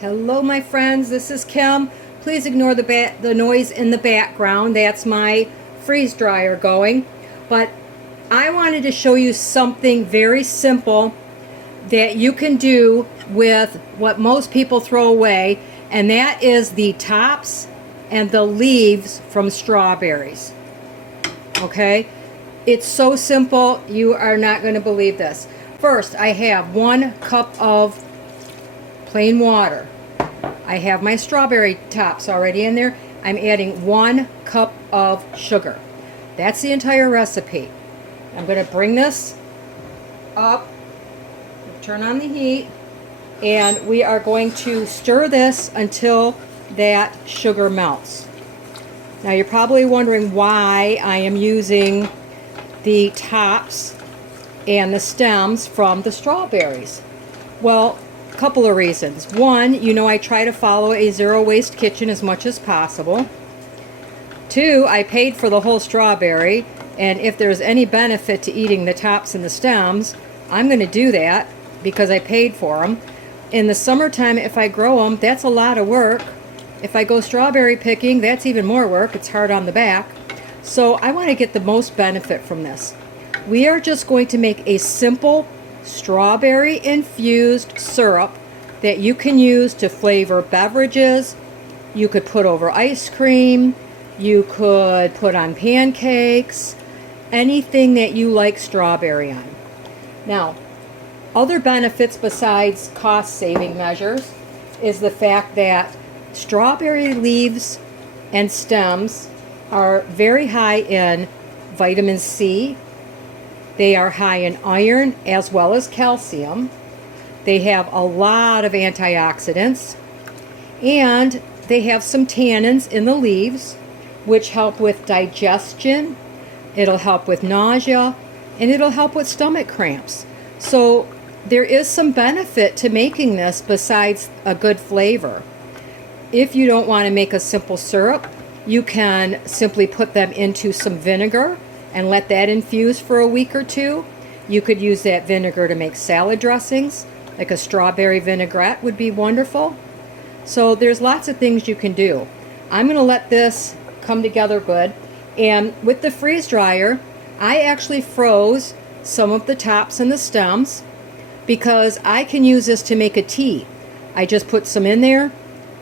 Hello my friends, this is Kim. Please ignore the noise in the background. That's my freeze dryer going. But I wanted to show you something very simple that you can do with what most people throw away, and that is the tops and the leaves from strawberries. Okay? It's so simple, you are not going to believe this. First, I have 1 cup of plain water. I have my strawberry tops already in there. I'm adding 1 cup of sugar. That's the entire recipe. I'm going to bring this up, turn on the heat, and we are going to stir this until that sugar melts. Now you're probably wondering why I am using the tops and the stems from the strawberries. Well, a couple of reasons. One, you know I try to follow a zero waste kitchen as much as possible. 2, I paid for the whole strawberry, and if there's any benefit to eating the tops and the stems, I'm going to do that because I paid for them. In the summertime, if I grow them, that's a lot of work. If I go strawberry picking, that's even more work. It's hard on the back. So I want to get the most benefit from this. We are just going to make a simple strawberry infused syrup that you can use to flavor beverages. You could put over ice cream, you could put on pancakes, anything that you like strawberry on. Now, other benefits besides cost saving measures is the fact that strawberry leaves and stems are very high in vitamin C. They are high in iron as well as calcium. They have a lot of antioxidants, and they have some tannins in the leaves which help with digestion. It'll help with nausea, and it'll help with stomach cramps. So there is some benefit to making this besides a good flavor. If you don't want to make a simple syrup, you can simply put them into some vinegar and let that infuse for a week or 2. You could use that vinegar to make salad dressings, like a strawberry vinaigrette would be wonderful. So there's lots of things you can do. I'm going to let this come together good. And with the freeze dryer, I actually froze some of the tops and the stems because I can use this to make a tea. I just put some in there,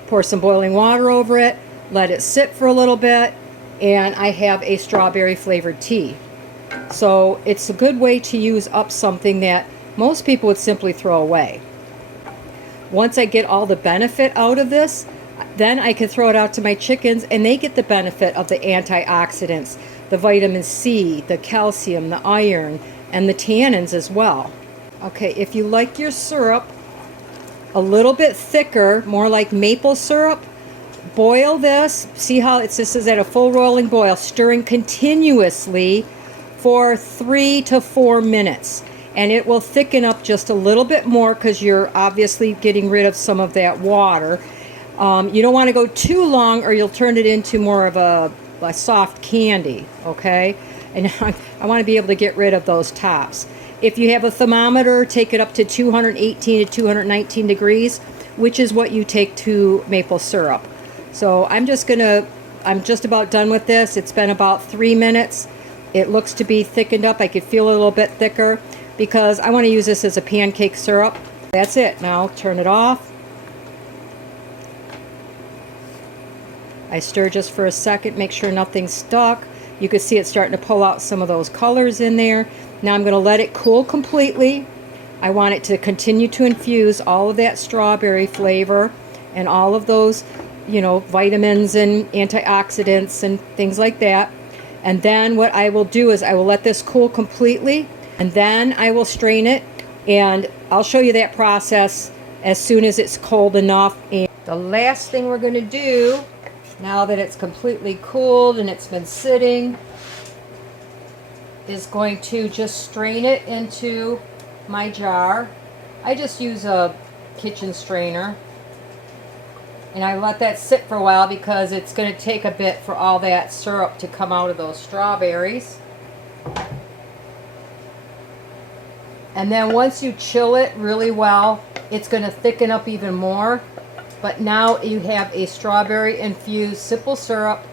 pour some boiling water over it, let it sit for a little bit, and I have a strawberry flavored tea. So it's a good way to use up something that most people would simply throw away. Once I get all the benefit out of this, then I can throw it out to my chickens, and they get the benefit of the antioxidants, the vitamin C, the calcium, the iron, and the tannins as well. Okay, if you like your syrup a little bit thicker, more like maple syrup, boil this. See how this is at a full rolling boil, stirring continuously for 3 to 4 minutes. And it will thicken up just a little bit more because you're obviously getting rid of some of that water. You don't want to go too long or you'll turn it into more of a soft candy, okay? And I want to be able to get rid of those tops. If you have a thermometer, take it up to 218 to 219 degrees, which is what you take to maple syrup. So I'm just about done with this. It's been about 3 minutes. It looks to be thickened up. I could feel a little bit thicker because I want to use this as a pancake syrup. That's it. Now turn it off. I stir just for a second, make sure nothing's stuck. You can see it starting to pull out some of those colors in there. Now I'm going to let it cool completely. I want it to continue to infuse all of that strawberry flavor and all of those, you know, vitamins and antioxidants and things like that. And then what I will do is I will let this cool completely, and then I will strain it, and I'll show you that process as soon as it's cold enough. And the last thing we're going to do, now that it's completely cooled and it's been sitting, is going to just strain it into my jar. I just use a kitchen strainer, and I let that sit for a while because it's going to take a bit for all that syrup to come out of those strawberries. And then once you chill it really well, it's going to thicken up even more. But now you have a strawberry infused simple syrup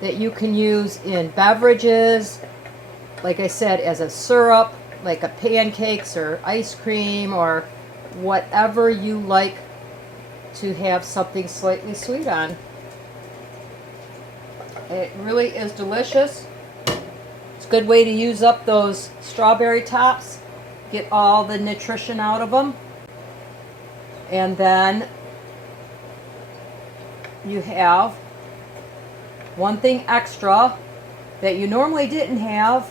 that you can use in beverages, like I said, as a syrup, like a pancakes or ice cream or whatever you like to have something slightly sweet on. It really is delicious. It's a good way to use up those strawberry tops, get all the nutrition out of them. And then you have one thing extra that you normally didn't have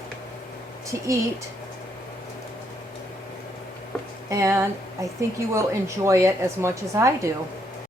to eat, and I think you will enjoy it as much as I do.